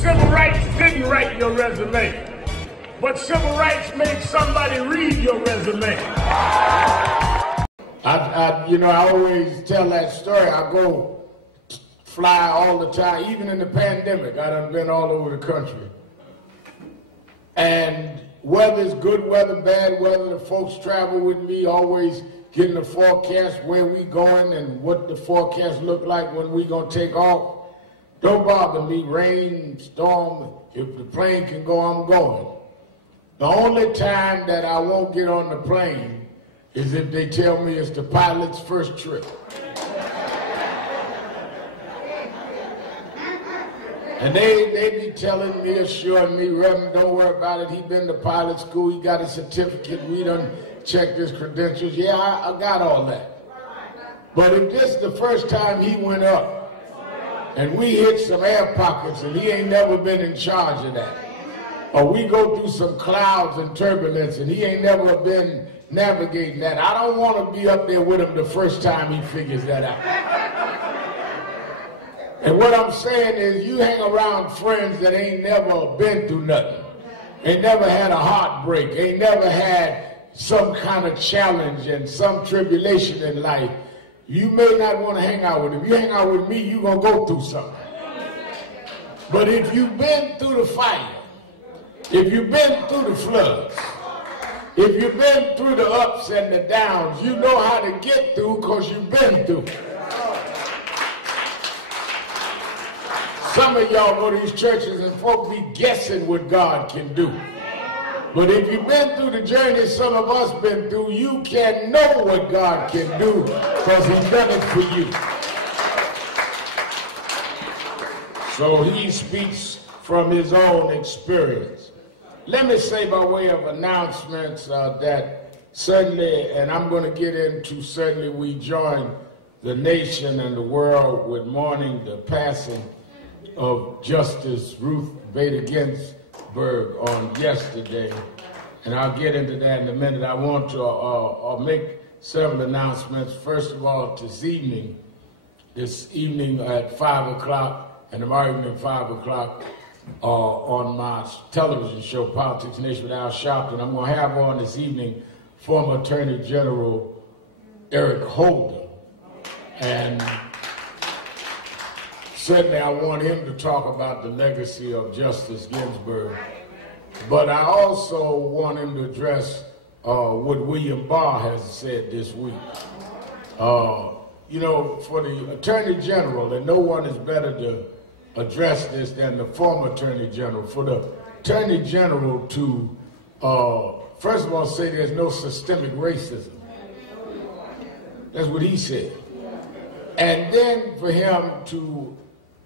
Civil rights didn't write your resume, but civil rights made somebody read your resume. I always tell that story. I go fly all the time, even in the pandemic. I done been all over the country. And whether it's good weather, bad weather, the folks travel with me, always getting the forecast, where we going and what the forecast look like when we gonna take off. Don't bother me, rain, storm, if the plane can go, I'm going. The only time that I won't get on the plane is if they tell me it's the pilot's first trip. And they be telling me, assuring me, Reverend, don't worry about it. He been to pilot school, he got his certificate, we done checked his credentials. Yeah, I got all that. But if this is the first time he went up, and we hit some air pockets and he ain't never been in charge of that, or we go through some clouds and turbulence and he ain't never been navigating that, I don't want to be up there with him the first time he figures that out. And what I'm saying is, you hang around friends that ain't never been through nothing, ain't never had a heartbreak, ain't never had some kind of challenge and some tribulation in life, you may not want to hang out with him. If you hang out with me, you're going to go through something. But if you've been through the fire, if you've been through the floods, if you've been through the ups and the downs, you know how to get through because you've been through. Some of y'all go to these churches and folk be guessing what God can do. But if you've been through the journey some of us been through, you can know what God can do because he's done it for you. So he speaks from his own experience. Let me say by way of announcements that certainly, and I'm going to get into, certainly we join the nation and the world with mourning the passing of Justice Ruth Bader Ginsburg on yesterday, and I'll get into that in a minute. I want to make several announcements. First of all, this evening at 5 o'clock, and tomorrow evening at 5 o'clock, on my television show, Politics Nation with Al Sharpton, I'm going to have on this evening former Attorney General Eric Holder, and certainly I want him to talk about the legacy of Justice Ginsburg, but I also want him to address what William Barr has said this week. For the Attorney General, and no one is better to address this than the former Attorney General, for the Attorney General to, first of all, say there's no systemic racism. That's what he said. And then for him to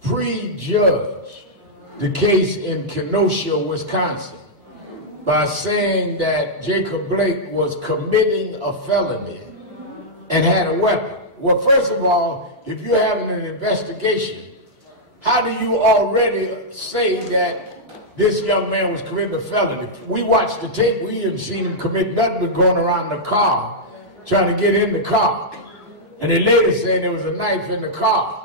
prejudge the case in Kenosha, Wisconsin, by saying that Jacob Blake was committing a felony and had a weapon. Well, first of all, if you're having an investigation, how do you already say that this young man was committing a felony? We watched the tape, we didn't see him commit nothing but going around the car, trying to get in the car. And they later saying there was a knife in the car.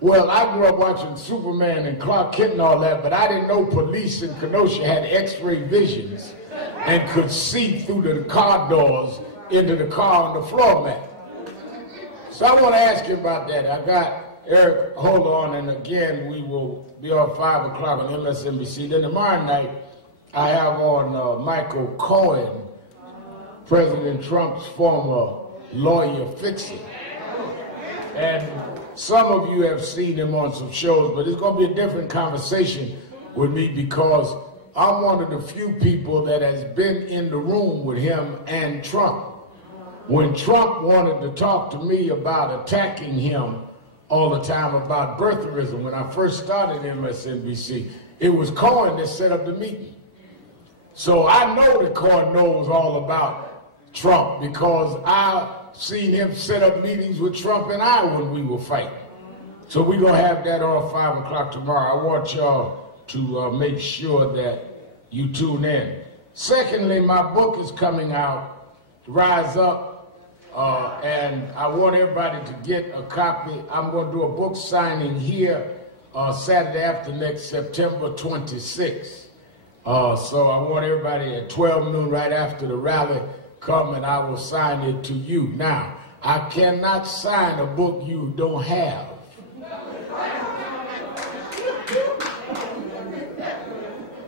Well, I grew up watching Superman and Clark Kent and all that, but I didn't know police in Kenosha had x-ray visions and could see through the car doors into the car on the floor mat. So I want to ask you about that. I got Eric Holder on, and again, we will be on 5 o'clock on MSNBC. Then tomorrow night, I have on Michael Cohen, President Trump's former lawyer fixer. And some of you have seen him on some shows, but it's going to be a different conversation with me because I'm one of the few people that has been in the room with him and Trump. When Trump wanted to talk to me about attacking him all the time about birtherism, when I first started MSNBC, it was Cohen that set up the meeting. So I know that Cohen knows all about Trump because I've seen him set up meetings with Trump and I when we were fighting. So we're going to have that on 5 o'clock tomorrow. I want y'all to make sure that you tune in. Secondly, my book is coming out, Rise Up, and I want everybody to get a copy. I'm going to do a book signing here Saturday after next, September 26th. So I want everybody at 12 noon right after the rally, come and I will sign it to you. Now, I cannot sign a book you don't have.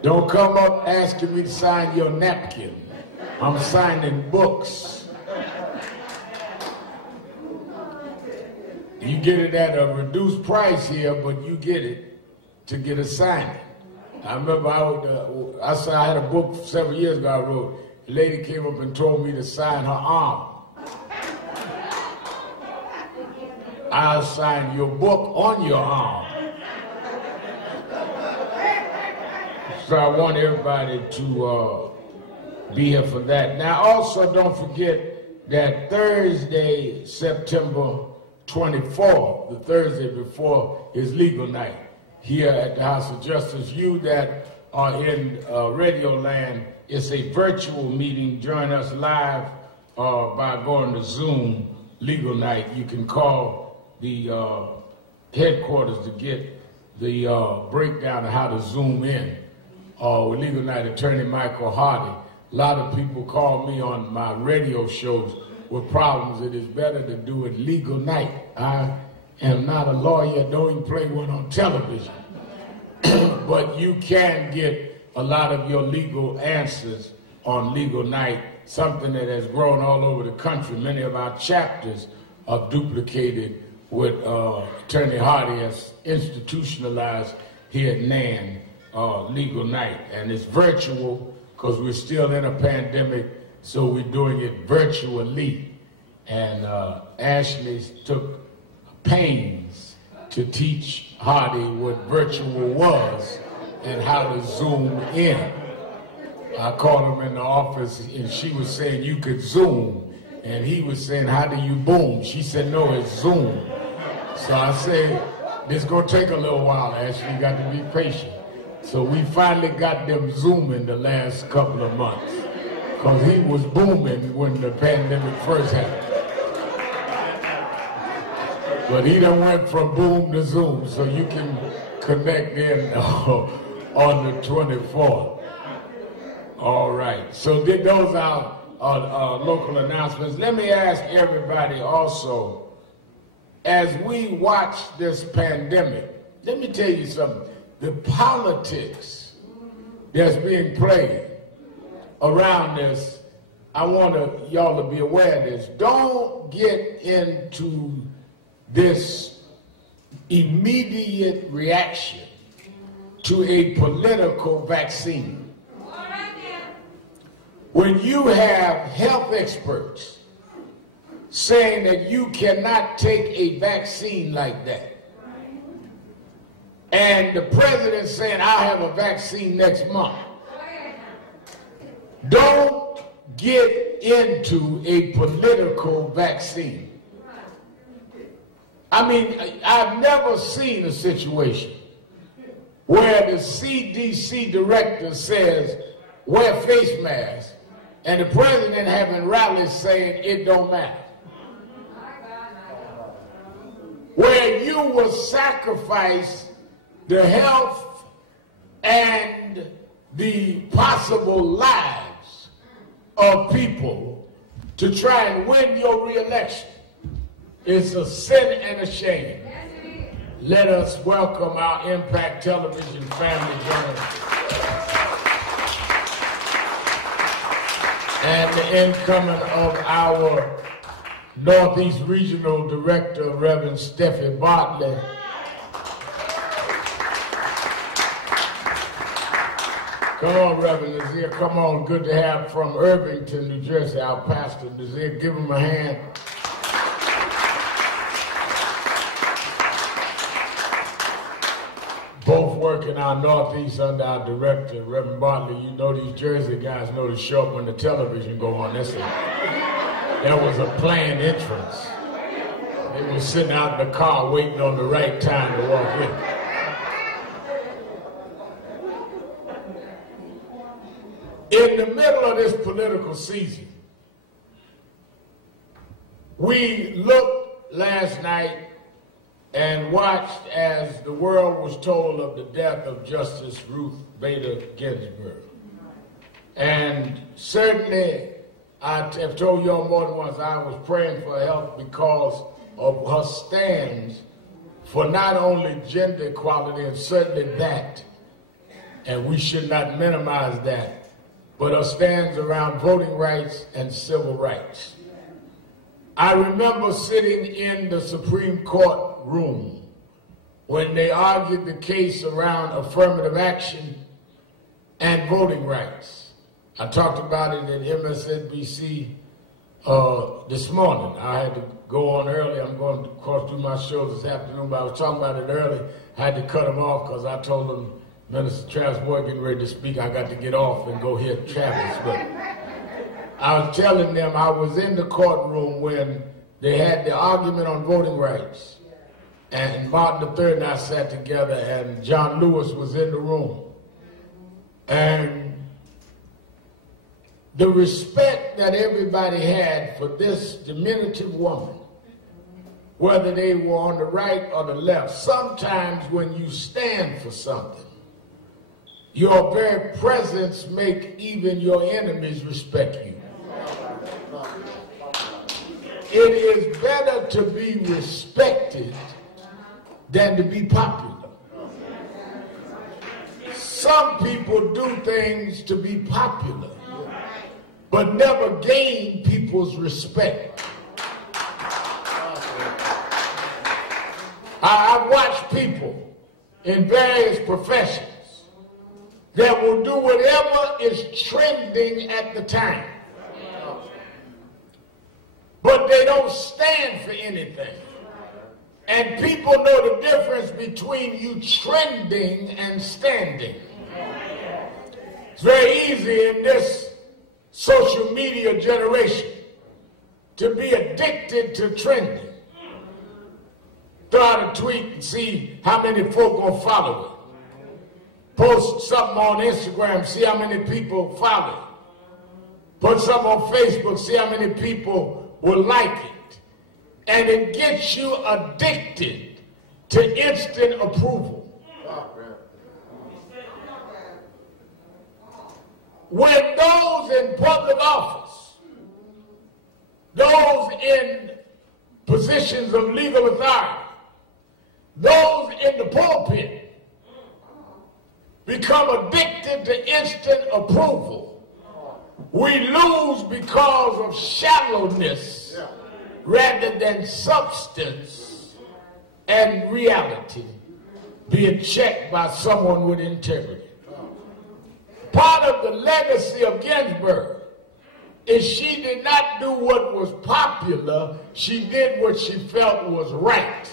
Don't come up asking me to sign your napkin. I'm signing books. You get it at a reduced price here, but you get it to get a signing. I remember I had a book several years ago I wrote. A lady came up and told me to sign her arm. I'll sign your book on your arm. So I want everybody to be here for that. Now also don't forget that Thursday, September 24th, the Thursday before is legal night here at the House of Justice. You that are in Radio Land, it's a virtual meeting. Join us live by going to Zoom legal night. You can call the headquarters to get the breakdown of how to Zoom in. With legal night attorney Michael Hardy. A lot of people call me on my radio shows with problems. It is better to do it legal night. I am not a lawyer, don't even play one on television. But you can get a lot of your legal answers on legal night, something that has grown all over the country. Many of our chapters are duplicated with Attorney Hardy has institutionalized here at NAN legal night. And it's virtual because we're still in a pandemic, so we're doing it virtually. And Ashley took pains to teach Hardy what virtual was and how to Zoom in. I called him in the office and she was saying you could Zoom. And he was saying, how do you boom? She said, no, it's Zoom. So I said, it's gonna take a little while, Ashley, you got to be patient. So we finally got them Zooming the last couple of months because he was booming when the pandemic first happened. But he done went from boom to Zoom, so you can connect in on the 24th. All right, so those are local announcements. Let me ask everybody also, as we watch this pandemic, let me tell you something. The politics that's being played around this, I want y'all to be aware of this. Don't get into this immediate reaction to a political vaccine. When you have health experts saying that you cannot take a vaccine like that, and the president saying, I'll have a vaccine next month. Don't get into a political vaccine. I mean, I've never seen a situation where the CDC director says, wear face masks, and the president having rallies saying it don't matter. Where you will sacrifice the health and the possible lives of people to try and win your re-election. It's a sin and a shame. Let us welcome our Impact Television family journalists and the incoming of our Northeast Regional Director, Reverend Steffi Bartlett. Come on, Reverend Nazir, come on. Good to have from Irvington, New Jersey, our pastor, Nazir. Give him a hand. Both work in our Northeast under our director, Reverend Bartley. You know these Jersey guys know to show up when the television go on. That was a planned entrance. They were sitting out in the car waiting on the right time to walk in. In the middle of this political season, we looked last night and watched as the world was told of the death of Justice Ruth Bader Ginsburg. And certainly, I have told y'all more than once, I was praying for her health because of her stands for not only gender equality, and certainly that, and we should not minimize that, but her stands around voting rights and civil rights. I remember sitting in the Supreme Court room when they argued the case around affirmative action and voting rights. I talked about it at MSNBC this morning. I had to go on early. I'm going to, of course, do my show this afternoon, but I was talking about it early. I had to cut him off because I told him, Minister Travis Boyd getting ready to speak, I got to get off and go hear Travis. But I was telling them I was in the courtroom when they had the argument on voting rights. And Martin III and I sat together, and John Lewis was in the room. And the respect that everybody had for this diminutive woman, whether they were on the right or the left, sometimes when you stand for something, your very presence make even your enemies respect you. It is better to be respected than to be popular. Some people do things to be popular, but never gain people's respect. I've watched people in various professions that will do whatever is trending at the time, but they don't stand for anything. And people know the difference between you trending and standing. It's very easy in this social media generation to be addicted to trending. Throw out a tweet and see how many folk gonna follow it. Post something on Instagram, see how many people follow it. Put something on Facebook, see how many people will like it. And it gets you addicted to instant approval. When those in public office, those in positions of legal authority, those in the pulpit become addicted to instant approval, we lose because of shallowness rather than substance and reality being checked by someone with integrity. Part of the legacy of Ginsburg is she did not do what was popular, she did what she felt was right.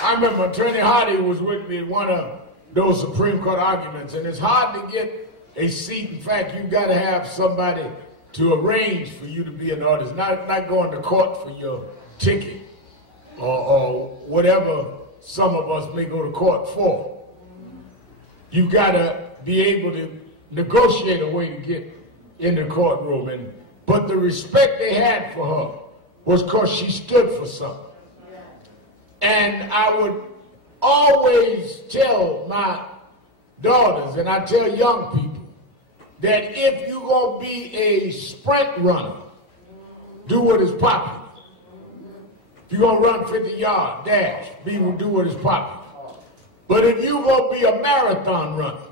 I remember Attorney Hardy was with me at one of those Supreme Court arguments, and it's hard to get a seat. In fact, you've got to have somebody to arrange for you to be an audience, not going to court for your ticket or whatever some of us may go to court for. You've got to be able to negotiate a way to get in the courtroom. But the respect they had for her was because she stood for something. And I would always tell my daughters, and I tell young people, that if you're going to be a sprint runner, do what is popular. If you're going to run 50-yard dash, do what is popular. But if you're going to be a marathon runner,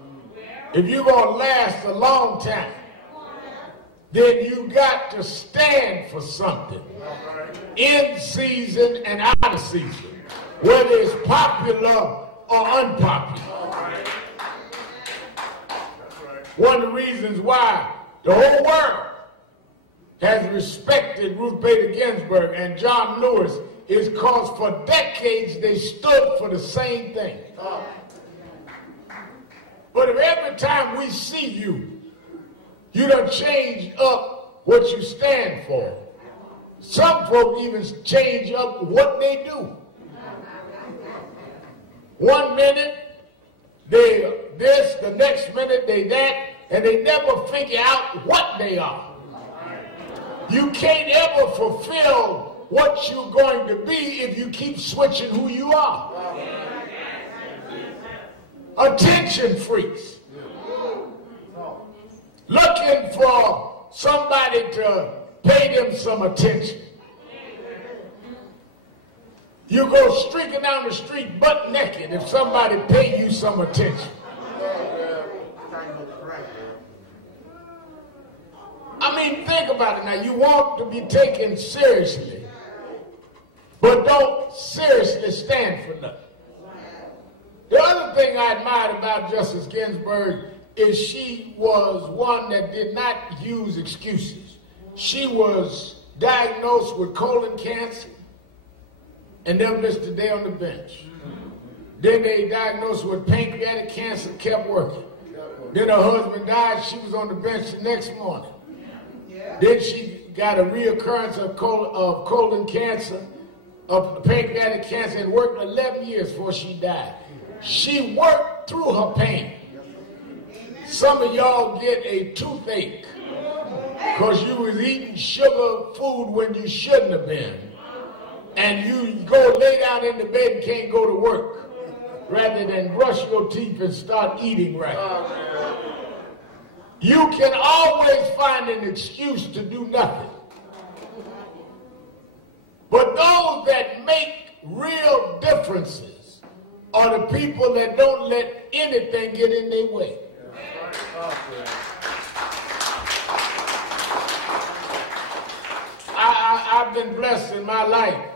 if you're going to last a long time, then you got to stand for something in season and out of season, whether it's popular or unpopular. One of the reasons why the whole world has respected Ruth Bader Ginsburg and John Lewis is because for decades they stood for the same thing. But if every time we see you, you done changed up what you stand for, some folks even change up what they do. One minute they this, the next minute they that, and they never figure out what they are. You can't ever fulfill what you're going to be if you keep switching who you are. Attention freaks. Looking for somebody to pay them some attention. You go streaking down the street butt naked if somebody pay you some attention. I mean, think about it now. You want to be taken seriously, but don't seriously stand for nothing. The other thing I admired about Justice Ginsburg is she was one that did not use excuses. She was diagnosed with colon cancer and then missed a day on the bench. Then they diagnosed her with pancreatic cancer, kept working. Then her husband died, she was on the bench the next morning. Then she got a reoccurrence of colon cancer, of pancreatic cancer, and worked 11 years before she died. She worked through her pain. Some of y'all get a toothache because you was eating sugar food when you shouldn't have been. And you go lay down in the bed and can't go to work rather than brush your teeth and start eating right. You can always find an excuse to do nothing. But those that make real differences are the people that don't let anything get in their way. I've been blessed in my life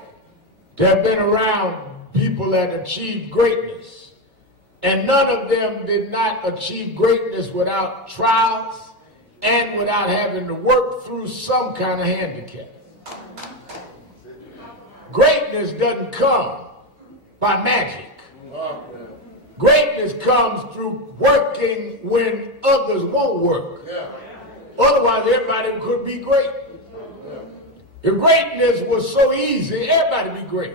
to have been around people that achieved greatness. And none of them did not achieve greatness without trials and without having to work through some kind of handicap. Greatness doesn't come by magic. Greatness comes through working when others won't work. Otherwise, everybody could be great. If greatness was so easy, everybody would be great.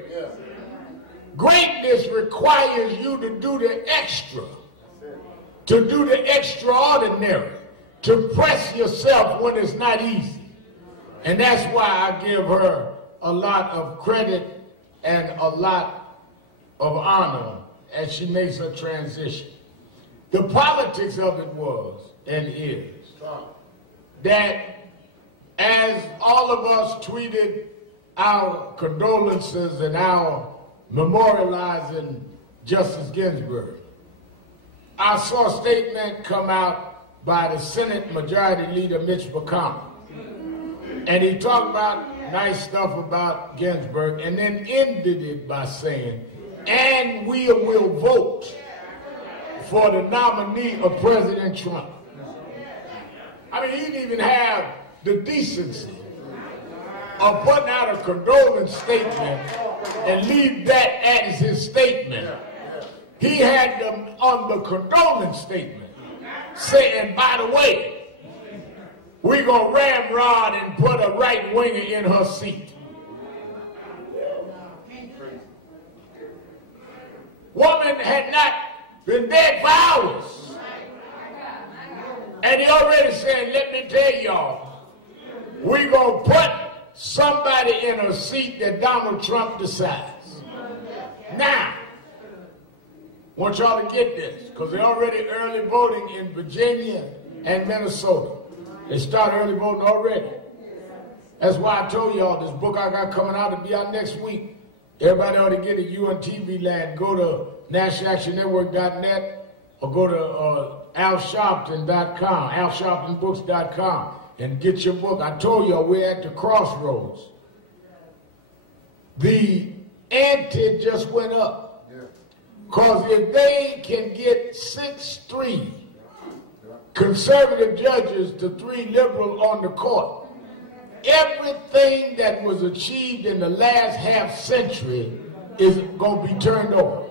Greatness requires you to do the extra, to do the extraordinary, to press yourself when it's not easy. And that's why I give her a lot of credit and a lot of honor as she makes her transition. The politics of it was and is that as all of us tweeted our condolences and our memorializing Justice Ginsburg, I saw a statement come out by the Senate Majority Leader Mitch McConnell. And he talked about nice stuff about Ginsburg and then ended it by saying, and we will vote for the nominee of President Trump. I mean, he didn't even have the decency of putting out a condolence statement and leave that as his statement. He had them on the condolence statement saying, by the way, we're going to ramrod and put a right winger in her seat. Woman had not been dead for hours. And he already said, let me tell y'all, we're going to put somebody in a seat that Donald Trump decides. Now, I want y'all to get this, because they're already early voting in Virginia and Minnesota. They start early voting already. That's why I told y'all this book I got coming out to be out next week. Everybody ought to get it. You on TV land. Go to nationalactionnetwork.net or go to alsharpton.com, alsharptonbooks.com, and get your book. I told y'all we're at the crossroads. The ante just went up. Because if they can get 6-3 conservative judges to 3 liberal on the court, everything that was achieved in the last half century is going to be turned over.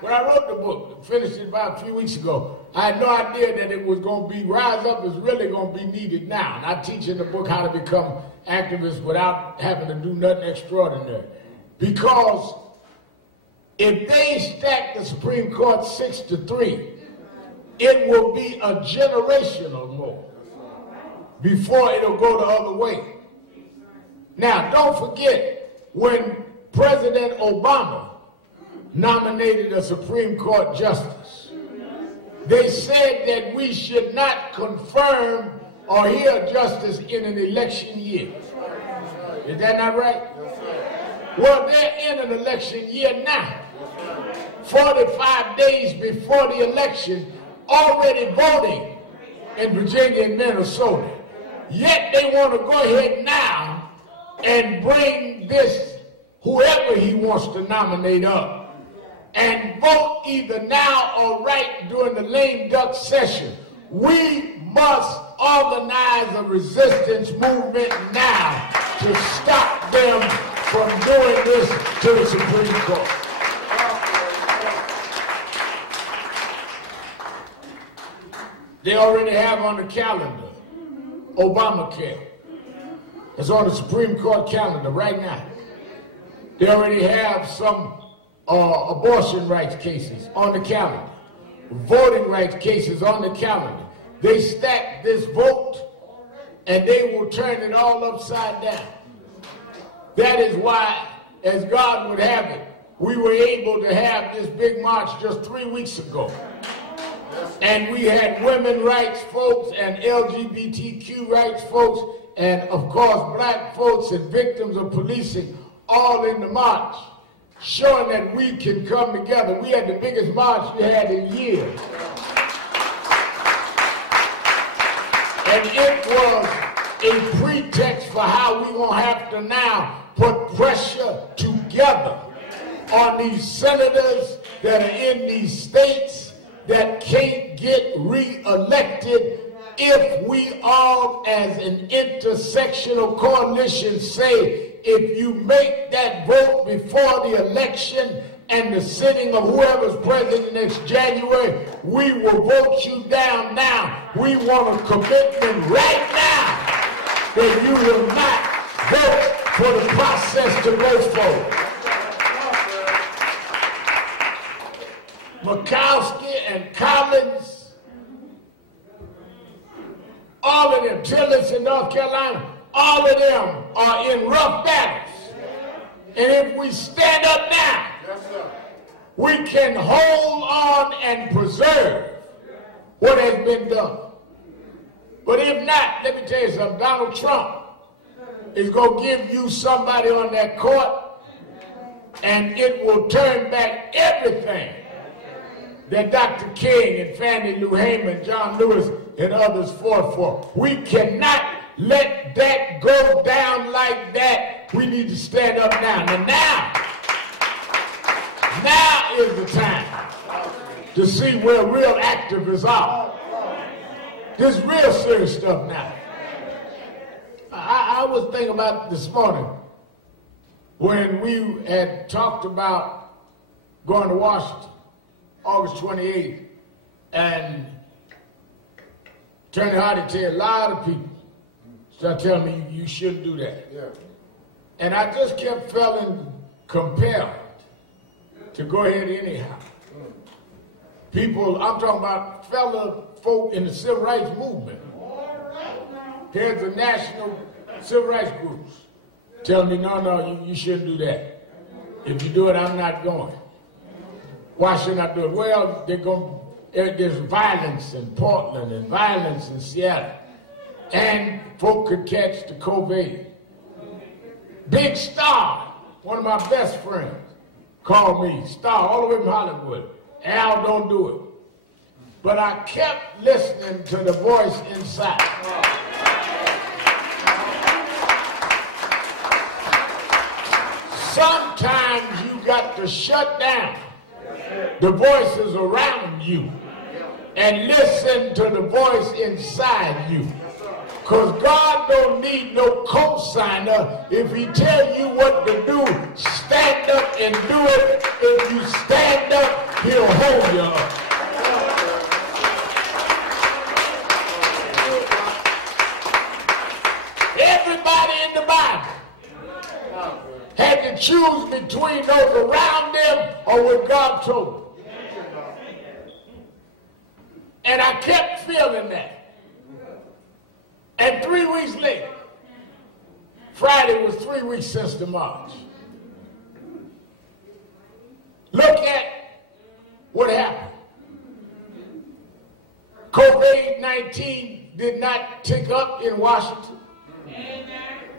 When I wrote the book, finished it about a few weeks ago, I had no idea that it was going to be, Rise Up is really going to be needed now. And I teach in the book how to become activists without having to do nothing extraordinary. Because if they stack the Supreme Court 6-3, it will be a generational move. before it'll go the other way. Now, don't forget, when President Obama nominated a Supreme Court justice, they said that we should not confirm or hear justice in an election year. Is that not right? Well, they're in an election year now. 45 days before the election, already voting in Virginia and Minnesota. Yet they want to go ahead now and bring this, whoever he wants to nominate up, and vote either now or right during the lame duck session. We must organize a resistance movement now to stop them from doing this to the Supreme Court. They already have on the calendar Obamacare. It's on the Supreme Court calendar right now. They already have some abortion rights cases on the calendar, voting rights cases on the calendar. They stack this vote and they will turn it all upside down. That is why, as God would have it, we were able to have this big march just 3 weeks ago. And we had women rights folks and LGBTQ rights folks and, of course, black folks and victims of policing all in the march, showing that we can come together. We had the biggest march we had in years. And it was a pretext for how we're going to have to now put pressure together on these senators that are in these states that can't get re-elected if we all as an intersectional coalition say, if you make that vote before the election and the sitting of whoever's president next January, we will vote you down now. We want a commitment right now that you will not vote for the process to go forward. Murkowski and Collins, all of them, Tillis in North Carolina, all of them are in rough battles. And if we stand up now, we can hold on and preserve what has been done. But if not, let me tell you something, Donald Trump is going to give you somebody on that court and it will turn back everything that Dr. King and Fannie Lou Hamer, John Lewis, and others fought for. We cannot let that go down like that. We need to stand up now. Now is the time to see where real activists are. This real serious stuff now. I was thinking about this morning when we had talked about going to Washington, August 28th, and Attorney Hardy tell a lot of people, start telling me you shouldn't do that. Yeah. And I just kept feeling compelled to go ahead anyhow. People, I'm talking about fellow folk in the civil rights movement. Heads of national civil rights groups telling me, no, you shouldn't do that. If you do it, I'm not going. Why shouldn't I do it? Well, there's violence in Portland and violence in Seattle. And folk could catch the COVID. Big Star, one of my best friends, called me, Star, all the way from Hollywood. Al, don't do it. But I kept listening to the voice inside. Sometimes you got to shut down the voices around you and listen to the voice inside you. Because God don't need no co-signer. If he tell you what to do, stand up and do it. If you stand up, he'll hold you up. Everybody in the Bible had to choose between those around them or what God told them. And I kept feeling that. And 3 weeks later, Friday was 3 weeks since the march. Look at what happened. COVID-19 did not tick up in Washington.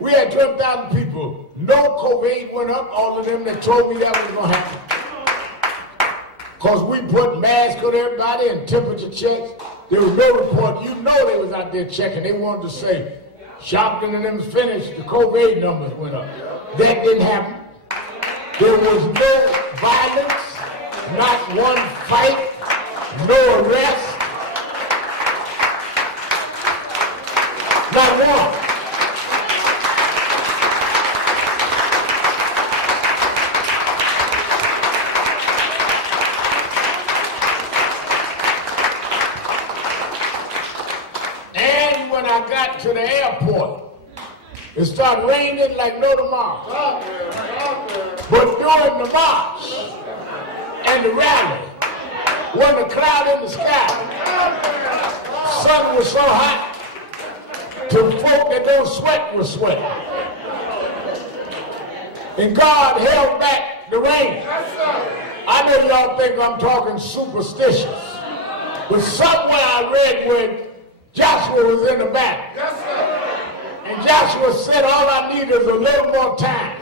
We had 12,000 people. No COVID went up. All of them that told me that was going to happen. Because we put masks on everybody and temperature checks. There was no report. You know they was out there checking. They wanted to say, Shopton and them finished, the COVID numbers went up. That didn't happen. There was no violence, not one fight, no arrest. Not one. And when I got to the airport, it started raining like no tomorrow. But during the march and the rally, when the cloud in the sky, sun was so hot, to folk that don't sweat was sweating. And God held back the rain. I know y'all think I'm talking superstitious, but somewhere I read when Joshua was in the battle. And Joshua said, all I need is a little more time.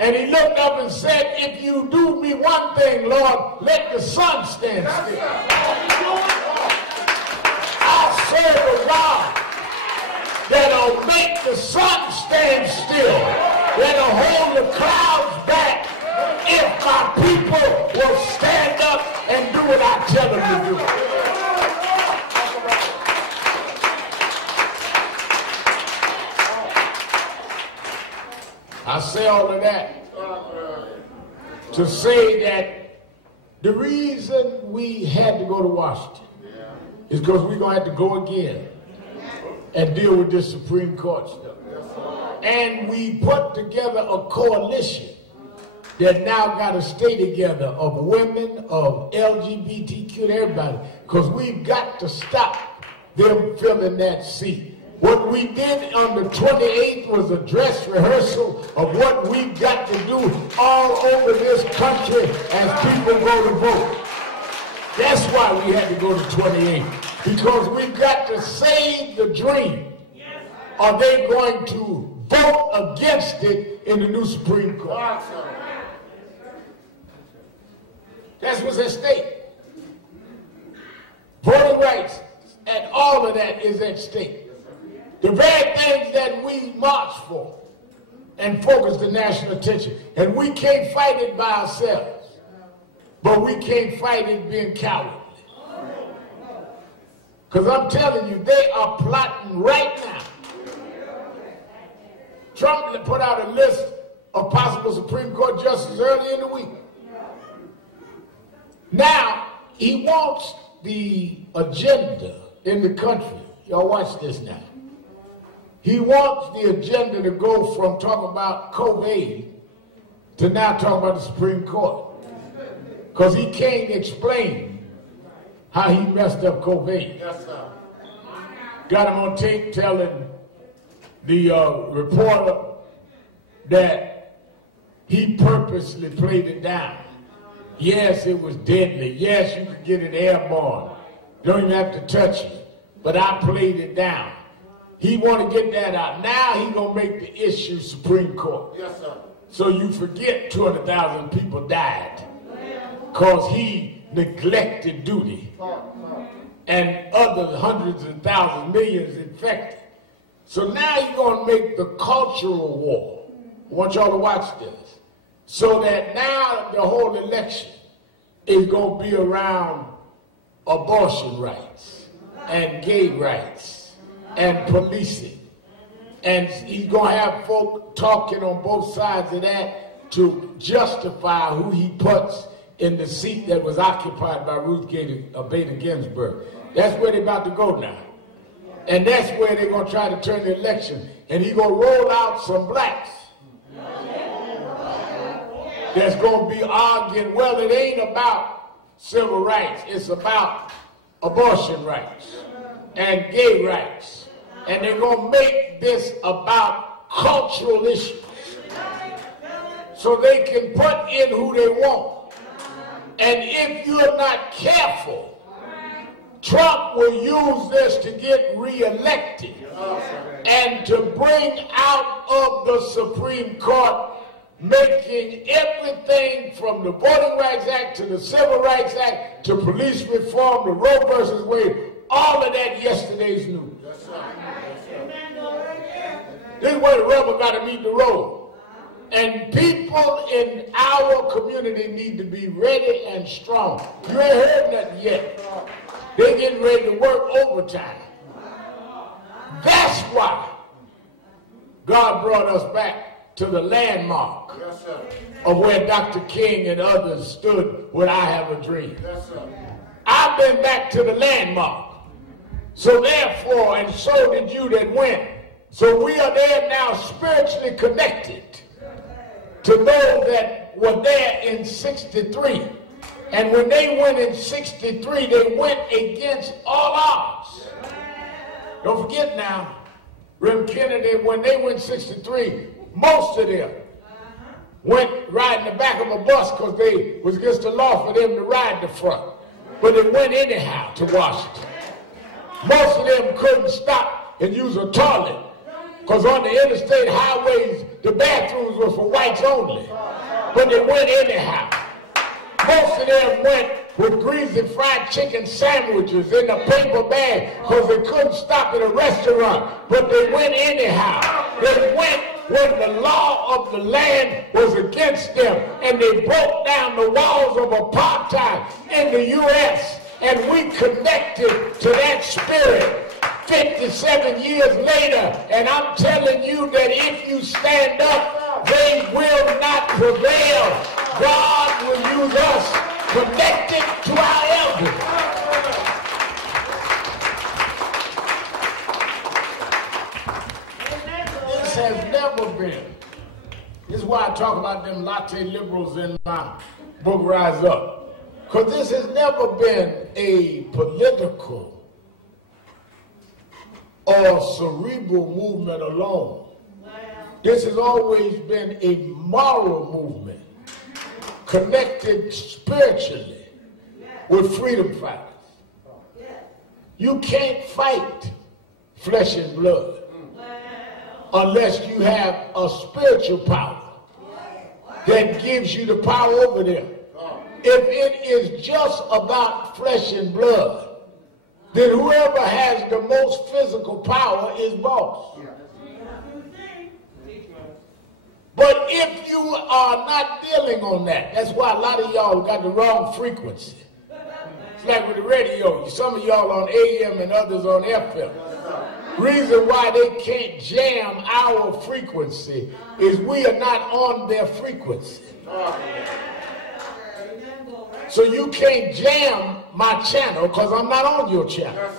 And he looked up and said, if you do me one thing, Lord, let the sun stand still. I serve a God that'll make the sun stand still, that'll hold the clouds back if my people will stand up and do what I tell them to do. I say all of that to say that the reason we had to go to Washington is because we're going to have to go again and deal with this Supreme Court stuff. And we put together a coalition that now got to stay together of women, of LGBTQ, everybody, because we've got to stop them filling that seat. What we did on the 28th was a dress rehearsal of what we've got to do all over this country as people go to vote. That's why we had to go to 28th, because we've got to save the dream. Are they going to vote against it in the new Supreme Court? That's what's at stake. Voting rights and all of that is at stake. The very things that we march for and focus the national attention. And we can't fight it by ourselves. But we can't fight it being cowardly. Because I'm telling you, they are plotting right now. Trump put out a list of possible Supreme Court justices early in the week. Now, he wants the agenda in the country. Y'all watch this now. He wants the agenda to go from talking about COVID to now talking about the Supreme Court. Because he can't explain how he messed up COVID. Yes, sir. Got him on tape telling the reporter that he purposely played it down. Yes, it was deadly. Yes, you could get it airborne. You don't even have to touch it. But I played it down. He want to get that out. Now he going to make the issue Supreme Court. Yes, sir. So you forget 200,000 people died because he neglected duty. And other hundreds of thousands, millions infected. So now he's going to make the cultural war. I want y'all to watch this. So that now the whole election is going to be around abortion rights and gay rights and policing. And he's going to have folk talking on both sides of that to justify who he puts in the seat that was occupied by Ruth Bader Ginsburg. That's where they're about to go now. And that's where they're going to try to turn the election. And he's going to roll out some blacks that's going to be arguing, well, it ain't about civil rights. It's about abortion rights and gay rights and they're going to make this about cultural issues so they can put in who they want. And if you're not careful, Trump will use this to get reelected and to bring out of the Supreme Court, making everything from the Voting Rights Act to the Civil Rights Act to police reform, to Roe versus Wade, all of that yesterday's news. This is where the rubber got to meet the road. And people in our community need to be ready and strong. You ain't heard nothing yet. They're getting ready to work overtime. That's why God brought us back to the landmark of where Dr. King and others stood when I Have a Dream. I've been back to the landmark. So therefore, and so did you that went. So we are there now spiritually connected to those that were there in 63. And when they went in 63, they went against all odds. Don't forget now, Rem Kennedy, when they went 63, most of them went riding the back of a bus because they was against the law for them to ride the front. But they went anyhow to Washington. Most of them couldn't stop and use a toilet because on the interstate highways, the bathrooms were for whites only. But they went anyhow. Most of them went with greasy fried chicken sandwiches in a paper bag because they couldn't stop at a restaurant. But they went anyhow. They went when the law of the land was against them, and they broke down the walls of apartheid in the U.S., and we connected to that spirit 57 years later. And I'm telling you that if you stand up, they will not prevail. God will use us connected to our elders. This has never been. This is why I talk about them latte liberals in my book, Rise Up. Because this has never been a political or cerebral movement alone. This has always been a moral movement connected spiritually with freedom fighters. You can't fight flesh and blood unless you have a spiritual power that gives you the power over them. If it is just about flesh and blood, then whoever has the most physical power is boss. But if you are not dealing on that, that's why a lot of y'all got the wrong frequency. It's like with the radio, some of y'all on AM and others on FM. Reason why they can't jam our frequency is we are not on their frequency. So you can't jam my channel because I'm not on your channel.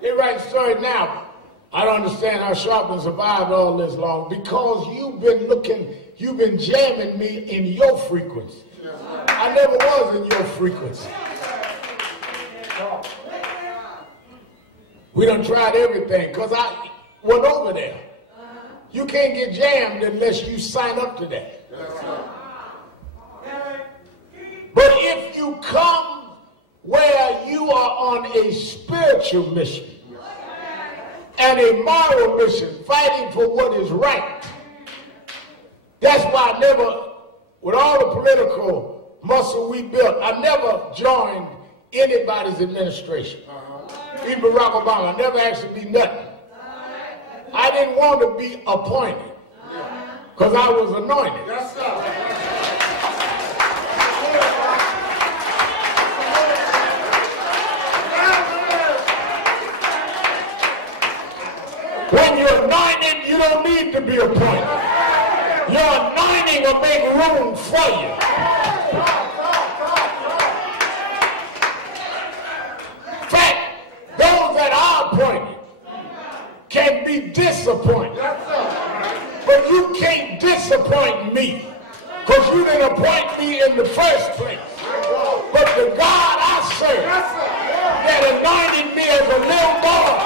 They write stories now. I don't understand how Sharpton survived all this long because you've been jamming me in your frequency. I never was in your frequency. We done tried everything because I went over there. You can't get jammed unless you sign up to that. But if you come where you are on a spiritual mission and a moral mission, fighting for what is right, that's why I never, with all the political muscle we built, I never joined anybody's administration. Even Barack Obama, I never asked to be nothing. I didn't want to be appointed because I was anointed. When you're anointed, you don't need to be appointed. Your anointing will make room for you. In fact, those that are appointed can be disappointed. But you can't disappoint me because you didn't appoint me in the first place. But the God I serve that anointed me as a little boy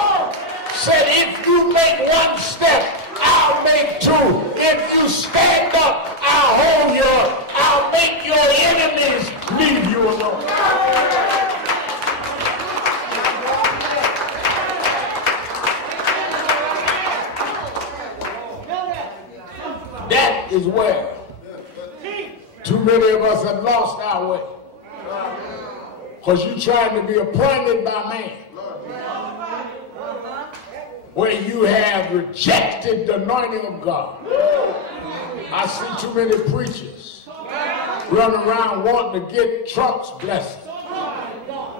said, if you make one step, I'll make two. If you stand up, I'll hold you up. I'll make your enemies leave you alone. That is where too many of us have lost our way. Because you're trying to be appointed by man, where you have rejected the anointing of God. I see too many preachers running around wanting to get Trump's blessing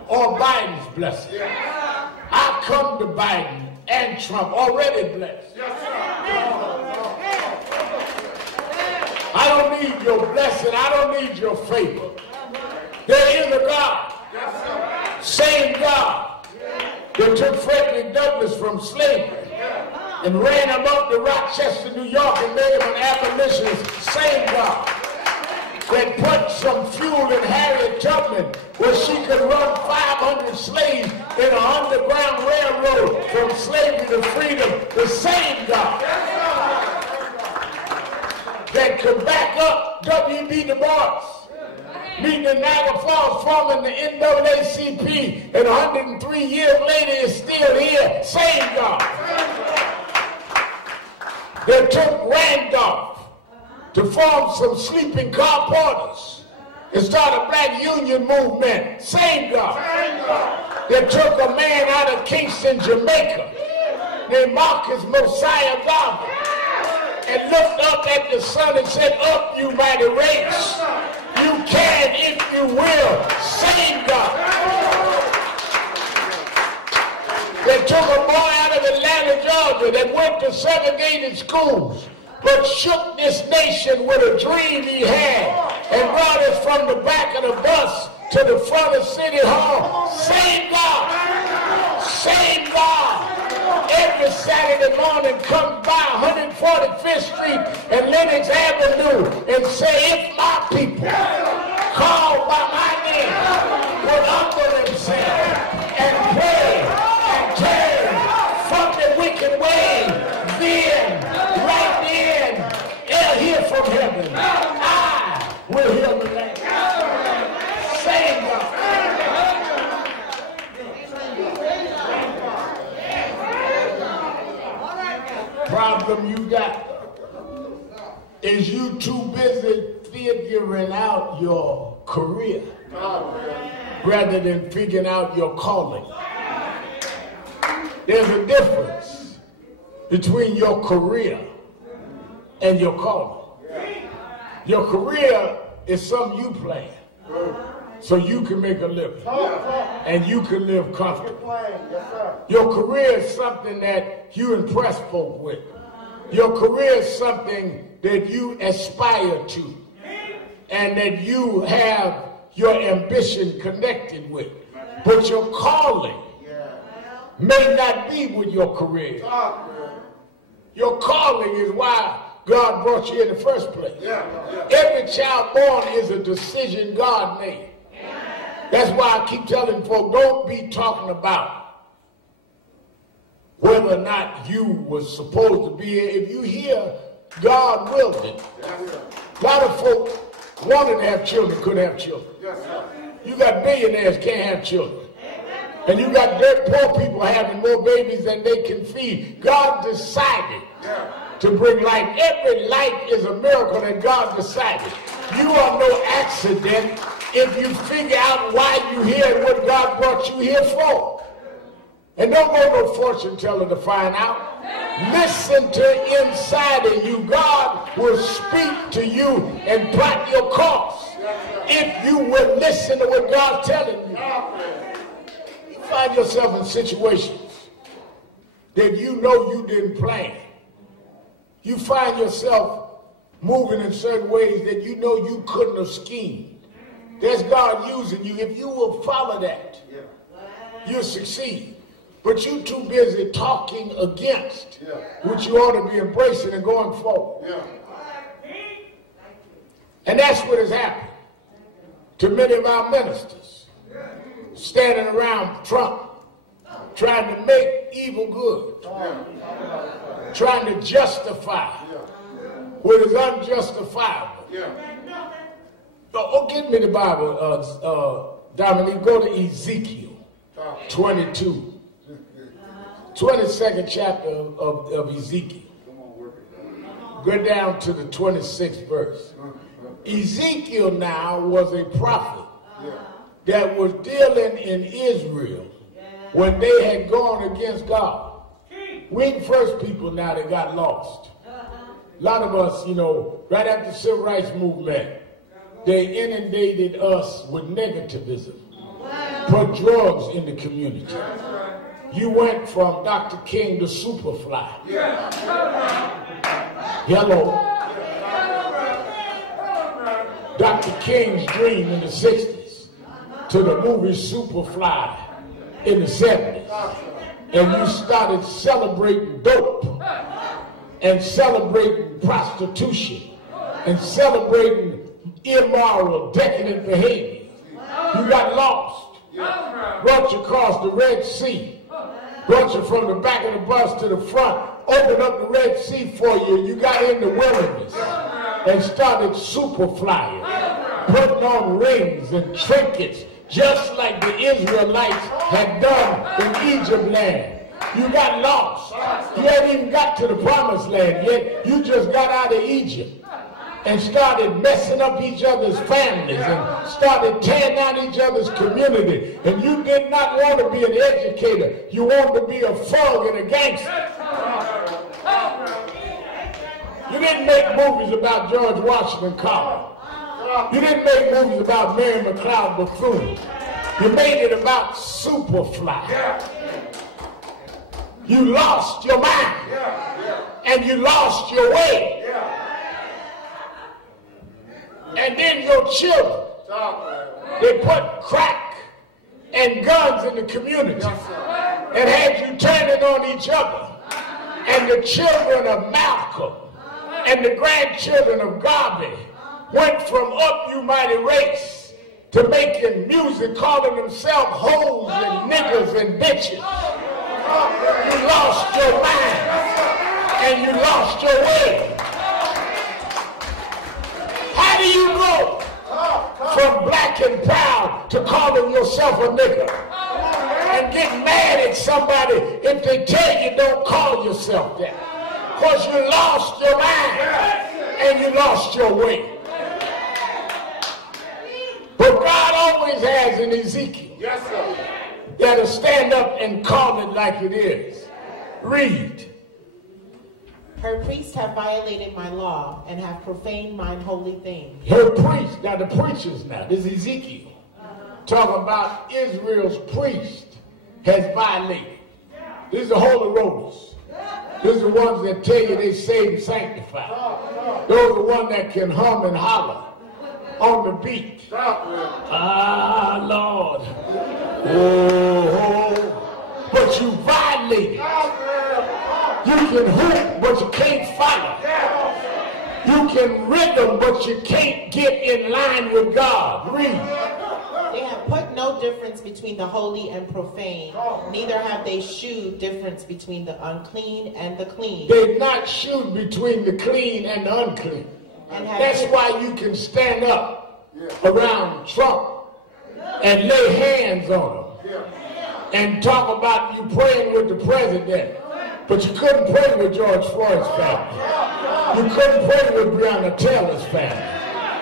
or Biden's blessing. I come to Biden and Trump already blessed. I don't need your blessing. I don't need your favor. There is a God, same God that took Frederick Douglass from slavery and ran him up to Rochester, New York and made him an abolitionist. Same God that put some fuel in Harriet Tubman where she could run 500 slaves in an underground railroad from slavery to freedom. The same God that could back up W.B. Du Bois, meeting in Niagara Falls, forming the NAACP, and 103 years later is still here. Same God that took Randolph to form some sleeping car porters and start a black union movement. Same God that took a man out of Kingston, Jamaica, named Marcus Mosiah Garvey, and looked up at the sun and said, "Up, you mighty race. You can if you will." Same God that took a boy out of Atlanta, Georgia, that went to segregated schools, but shook this nation with a dream he had and brought us from the back of the bus to the front of City Hall. Same God. Same God. Every Saturday morning come by 145th Street and Lenox Avenue and say, if my people called by my name would humble themselves and pray and turn from the wicked way, then, right then, they'll hear from heaven. I will heal the land. Same God. Problem you got is you too busy figuring out your career rather than figuring out your calling. There's a difference between your career and your calling. Your career is something you plan so you can make a living and you can live comfortably. Your career is something that you impress folk with. Your career is something that you aspire to and that you have your ambition connected with. But your calling may not be with your career. Your calling is why God brought you in the first place. Every child born is a decision God made. That's why I keep telling folks, don't be talking about whether or not you were supposed to be here. If you hear God willed it. A lot of folks wanted to have children, couldn't have children. You got billionaires can't have children. And you got dirt poor people having more babies than they can feed. God decided to bring life. Every life is a miracle that God decided. You are no accident if you figure out why you're here and what God brought you here for. And don't go no fortune teller to find out. Listen to inside of you. God will speak to you and plot your course if you will listen to what God's telling you. You find yourself in situations that you know you didn't plan. You find yourself moving in certain ways that you know you couldn't have schemed. There's God using you. If you will follow that, you'll succeed. But you're too busy talking against what you ought to be embracing and going forward. And that's what has happened to many of our ministers, standing around Trump trying to make evil good, trying to justify what is unjustifiable. Oh, give me the Bible, Dominique. Go to Ezekiel 22, 22nd chapter of Ezekiel. Go down to the 26th verse. Ezekiel now was a prophet that was dealing in Israel when they had gone against God. We the first people now that got lost. A lot of us, you know, right after the Civil Rights Movement, they inundated us with negativism, put drugs in the community. You went from Dr. King to Superfly. Hello. Dr. King's Dream in the 60s to the movie Superfly in the 70s. And you started celebrating dope and celebrating prostitution and celebrating immoral, decadent behavior. You got lost. Brought you across the Red Sea. Brought you from the back of the bus to the front. Opened up the Red Sea for you. You got in the wilderness and started super flying, putting on rings and trinkets, just like the Israelites had done in Egypt land. You got lost. You hadn't even got to the promised land yet. You just got out of Egypt and started messing up each other's families and started tearing down each other's community. And you did not want to be an educator. You wanted to be a thug and a gangster. You didn't make movies about George Washington Carver. You didn't make movies about Mary McLeod Bethune. You made it about Superfly. You lost your mind. And you lost your way. And then your children, they put crack and guns in the community and had you turning on each other. And the children of Malcolm and the grandchildren of Garvey went from Up You Mighty Race to making music calling themselves hoes and niggas and bitches. You lost your mind and you lost your way. How do you go from black and proud to calling yourself a nigga and get mad at somebody if they tell you don't call yourself that? Because you lost your mind and you lost your way. But God always has an Ezekiel that'll stand up and call it like it is. Read. Her priests have violated my law and have profaned mine holy things. Her priests, now the preachers now, this is Ezekiel, talking about Israel's priest has violated. This is the holy rollers. These are the ones that tell you they saved and sanctified. Those are the ones that can hum and holler on the beat. Ah, Lord. Oh, but you violated. You can hoop, but you can't follow. You can rhythm, but you can't get in line with God. Read. They have put no difference between the holy and profane, neither have they shewed difference between the unclean and the clean. They've not shewed between the clean and the unclean. That's why you can stand up around Trump and lay hands on him and talk about you praying with the president. But you couldn't pray with George Floyd's family. You couldn't pray with Breonna Taylor's family.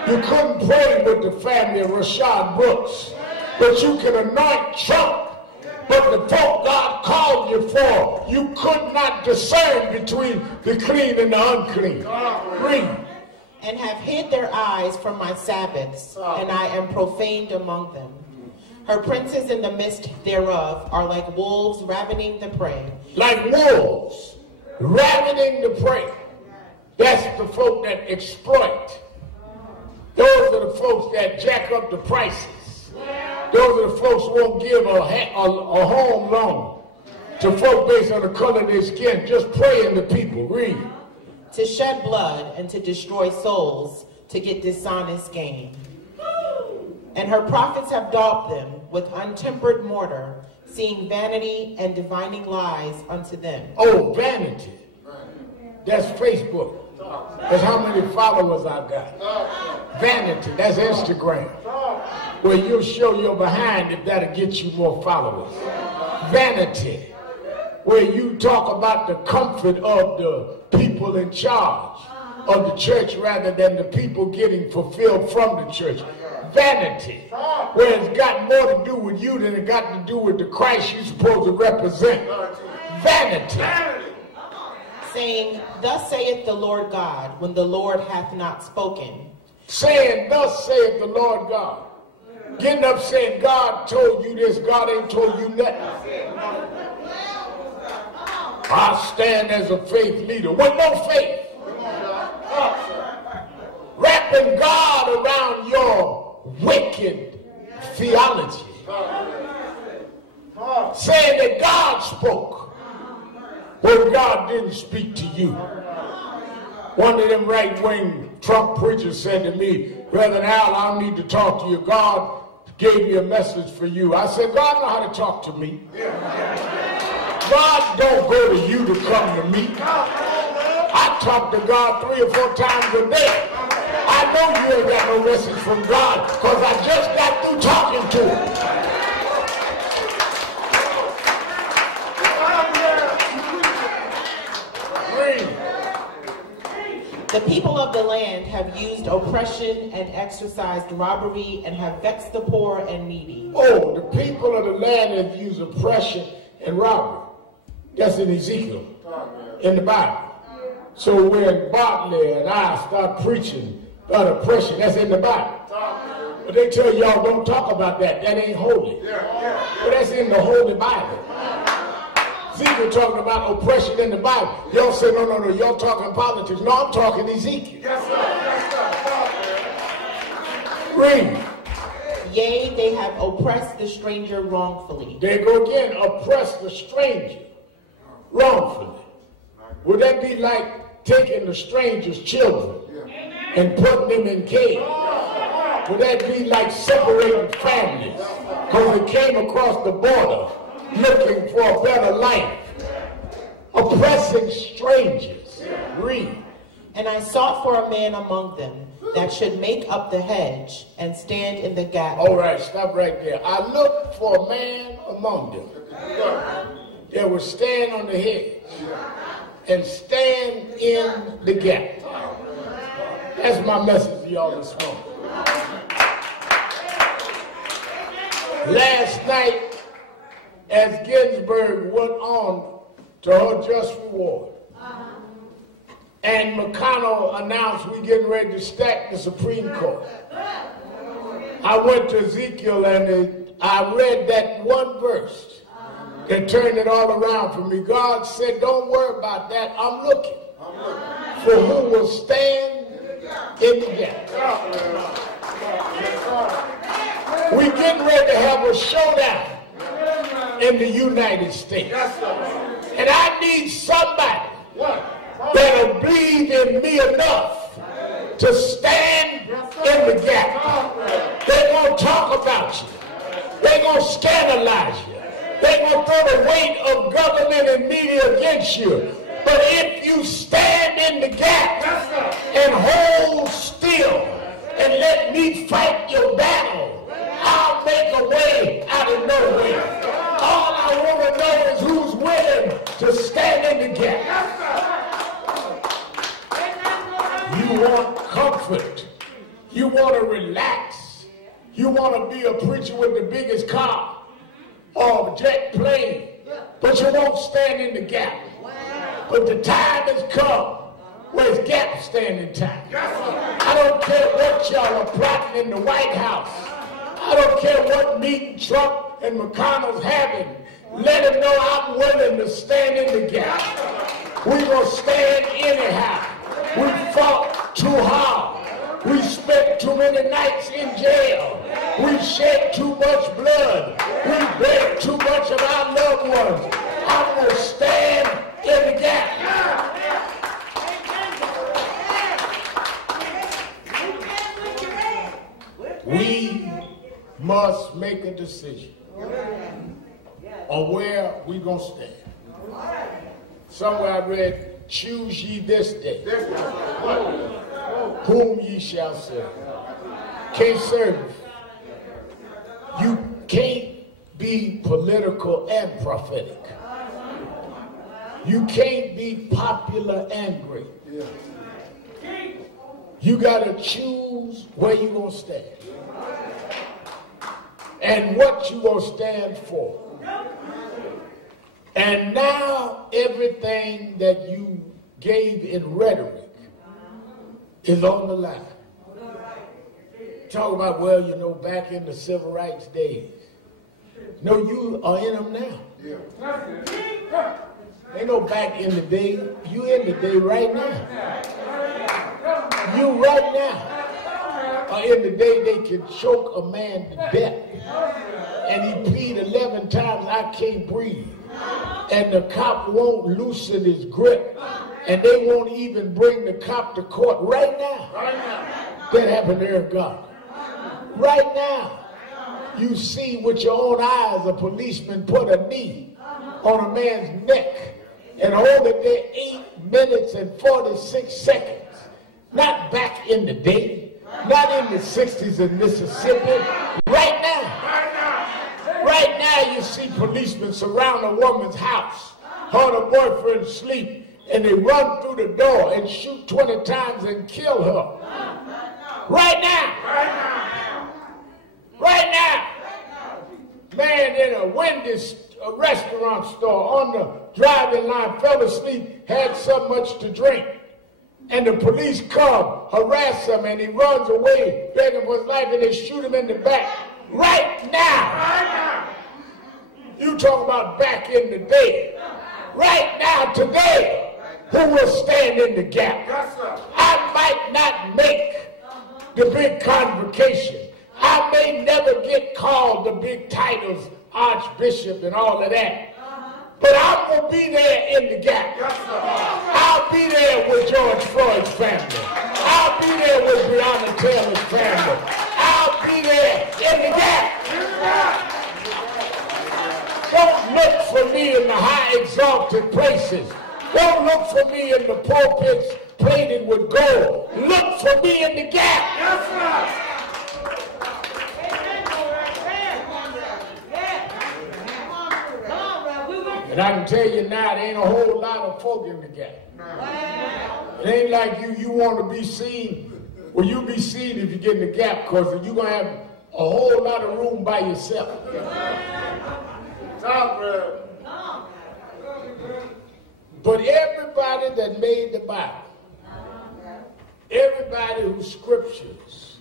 You couldn't pray with the family of Rashad Brooks. But you can anoint Trump. But the folk God called you for, you could not discern between the clean and the unclean. Read. And have hid their eyes from my Sabbaths, and I am profaned among them. Her princes in the midst thereof are like wolves ravening the prey. Like wolves ravening the prey. That's the folk that exploit. Those are the folks that jack up the prices. Those are the folks who won't give a home loan to folk based on the color of their skin, just praying to people. Read. To shed blood and to destroy souls, to get dishonest gain. And her prophets have daubed them with untempered mortar, seeing vanity and divining lies unto them. Oh, vanity. That's Facebook. That's how many followers I got. Vanity, that's Instagram. Where you'll show your behind if that'll get you more followers. Vanity, where you talk about the comfort of the people in charge of the church rather than the people getting fulfilled from the church. Vanity, where it's got more to do with you than it got to do with the Christ you're supposed to represent. Vanity. Saying, thus saith the Lord God, when the Lord hath not spoken. Saying, thus saith the Lord God. Getting up saying, God told you this, God ain't told you nothing. I stand as a faith leader with no faith. Wrapping God around your wicked theology. Saying that God spoke when God didn't speak to you. One of them right-wing Trump preachers said to me, Brother Al, I don't need to talk to you. God gave me a message for you. I said, God know how to talk to me. God don't go to you to come to me. I talk to God 3 or 4 times a day. I know you ain't got no message from God because I just got through talking to him. The people of the land have used oppression and exercised robbery and have vexed the poor and needy. Oh, the people of the land have used oppression and robbery. That's in Ezekiel, in the Bible. So when Bartley and I start preaching about oppression, that's in the Bible. But they tell y'all don't talk about that. That ain't holy. But that's in the Holy Bible. Ezekiel talking about oppression in the Bible. Y'all say, no, y'all talking politics. No, I'm talking Ezekiel. Read. Yea, they have oppressed the stranger wrongfully. There you go again, oppress the stranger wrongfully. Would that be like taking the stranger's children and putting them in cages? Would that be like separating families because they came across the border looking for a better life? Oppressing strangers. Read. And I sought for a man among them that should make up the hedge and stand in the gap. All right, stop right there. I looked for a man among them that would stand on the hedge and stand in the gap. That's my message to y'all this morning. Last night, as Ginsburg went on to her just reward, and McConnell announced we're getting ready to stack the Supreme Court, I went to Ezekiel and I read that one verse that turned it all around for me. God said, don't worry about that. I'm looking for who will stand in the gap. We're getting ready to have a showdown in the United States. And I need somebody that'll believe in me enough to stand in the gap. They're going to talk about you. They're going to scandalize you. They're going to throw the weight of government and media against you. But if you stand in the gap and hold still and let me fight your battle, I'll make a way out of no way. All I want to know is who's willing to stand in the gap. You want comfort. You want to relax. You want to be a preacher with the biggest car or jet plane, but you won't stand in the gap. But the time has come where it's gap standing time. I don't care what y'all are plotting in the White House. I don't care what meeting Trump and McConnell's having. Let them know I'm willing to stand in the gap. We're going to stand anyhow. We fought too hard. We spent too many nights in jail. We shed too much blood. We buried too much of our loved ones. I'm going to stand in the gap. We must make a decision. or where we gonna stand. Somewhere I read, choose ye this day whom ye shall serve. Can't serve. You can't be political and prophetic. You can't be popular and great. You gotta choose where you gonna stand and what you gonna stand for. And now everything that you gave in rhetoric is on the line. Talk about, well, you know, back in the civil rights days. No, you are in them now. Ain't no back in the day. You in the day right now. You right now are in the day they can choke a man to death. And he plead 11 times, I can't breathe. And the cop won't loosen his grip. And they won't even bring the cop to court right now. That happened there in God. Right now, you see with your own eyes a policeman put a knee on a man's neck and hold it there 8 minutes and 46 seconds. Not back in the day, not in the 60s in Mississippi. Right now. Right now you see policemen surround a woman's house, her and her boyfriend sleep, and they run through the door and shoot 20 times and kill her. Right now. Right now. Man in a Wendy's restaurant store on the driving line fell asleep, had so much to drink. And the police come, harass him, and he runs away, begging for his life, and they shoot him in the back. Right now. You talk about back in the day. Right now, today, who will stand in the gap? I might not make the big convocation. I may never get called the big titles, archbishop and all of that. But I'm going to be there in the gap. I'll be there with George Floyd's family. I'll be there with Breonna Taylor's family. I'll be there in the gap. Don't look for me in the high exalted places. Don't look for me in the pulpits plated with gold. Look for me in the gap. And I can tell you now, there ain't a whole lot of folk in the gap. It ain't like you want to be seen. Well, you be seen if you get in the gap, because you're going to have a whole lot of room by yourself. But everybody that made the Bible, everybody whose scriptures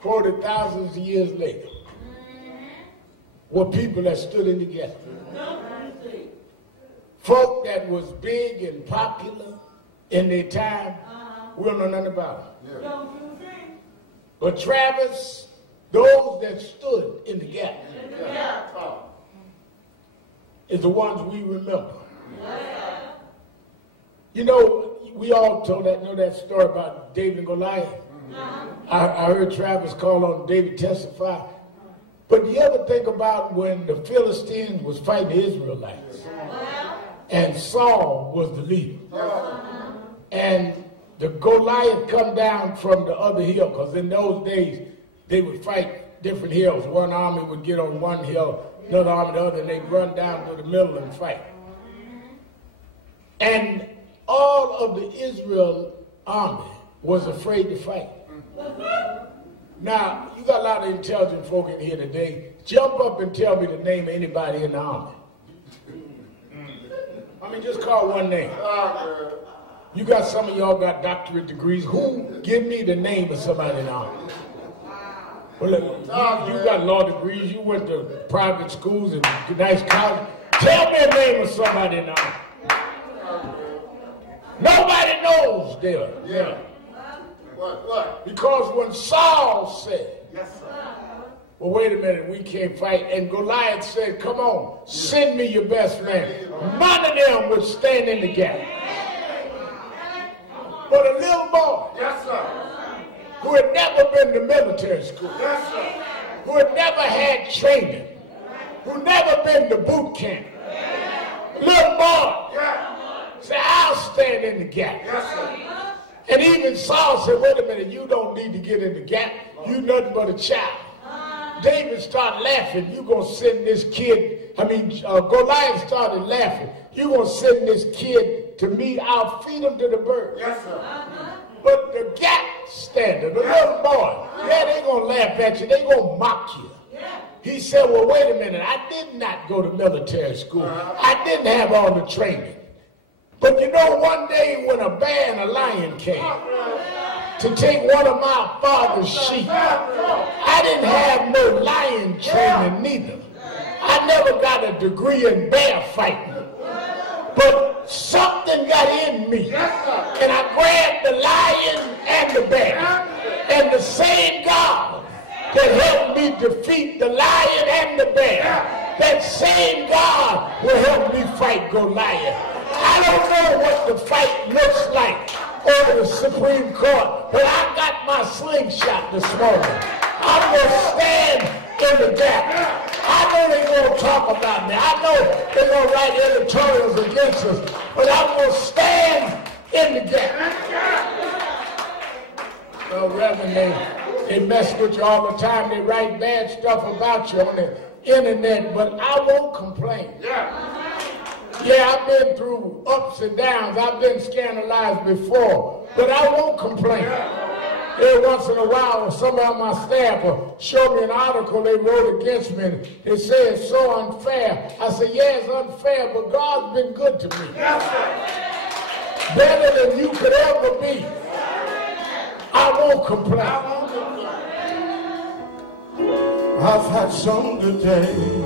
quoted thousands of years later, were people that stood in the gap. Folk that was big and popular in their time, we don't know nothing about them. But Travis, those that stood in the gap is the ones we remember. You know, we all know that story about David and Goliath. I heard Travis call on David testify. But you ever think about when the Philistines was fighting the Israelites? And Saul was the leader. And the Goliath come down from the other hill, because in those days, they would fight different hills. One army would get on one hill, another army the other, and they'd run down to the middle and fight. And all of the Israel army was afraid to fight. Now, you got a lot of intelligent folk in here today. Jump up and tell me the name of anybody in the army. I mean, just call one name. You got some of y'all got doctorate degrees. Who? Give me the name of somebody in the army. Well, look, you got law degrees. You went to private schools and nice college. Tell me the name of somebody in the army. Nobody knows there. Yeah. What? Because when Saul said, yes, sir. Well, wait a minute, we can't fight. And Goliath said, come on, send me your best man. None of them would stand in the gap. But a little boy, yes, sir, who had never been to military school, yes, sir, who had never had training, who never been to boot camp. Little boy. Say, I'll stand in the gap. And even Saul said, wait a minute, you don't need to get in the gap. You nothing but a child. David started laughing. You gonna send this kid, Goliath started laughing. You gonna send this kid to me, I'll feed him to the birds. Yes, sir. But the gap stander, the little boy, yeah, they gonna laugh at you, they gonna mock you. He said, well, wait a minute, I did not go to military school. I didn't have all the training. But you know, one day when a bear and a lion came to take one of my father's sheep, I didn't have no lion training neither. I never got a degree in bear fighting. But something got in me, and I grabbed the lion and the bear. And the same God that helped me defeat the lion and the bear, that same God will help me fight Goliath. I don't know what the fight looks like over the Supreme Court, but I got my slingshot this morning. I'm going to stand in the gap. I know they're going to talk about me. I know they're going to write editorials against us, but I'm going to stand in the gap. Well, Reverend, they mess with you all the time. They write bad stuff about you on the internet, but I won't complain. Yeah, I've been through ups and downs. I've been scandalized before, but I won't complain. Every once in a while, somebody on my staff will show me an article they wrote against me, and they say it's so unfair. I say, yeah, it's unfair, but God's been good to me. Better than you could ever be. I won't complain. I've had some good days.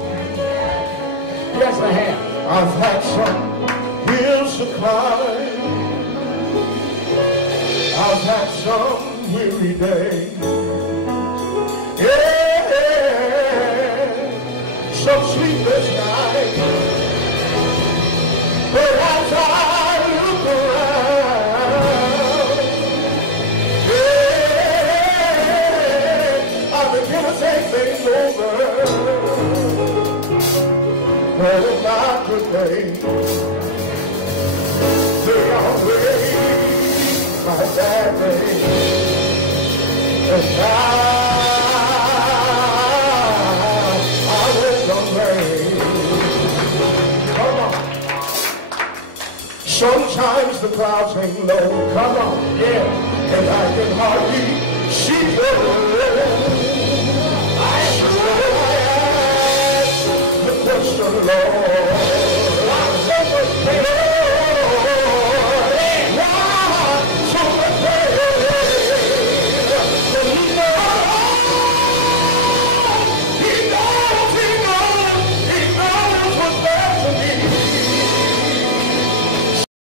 Yes, I have. I've had some hills to climb. I've had some weary days. Yeah, some sleepless nights. But as I look around, yeah, I begin to think things over. All of my good days, they outweigh my bad days, and now I will complain. Come on. Sometimes the clouds hang low. Come on, yeah, and I can hardly see the road. I swear. Lord.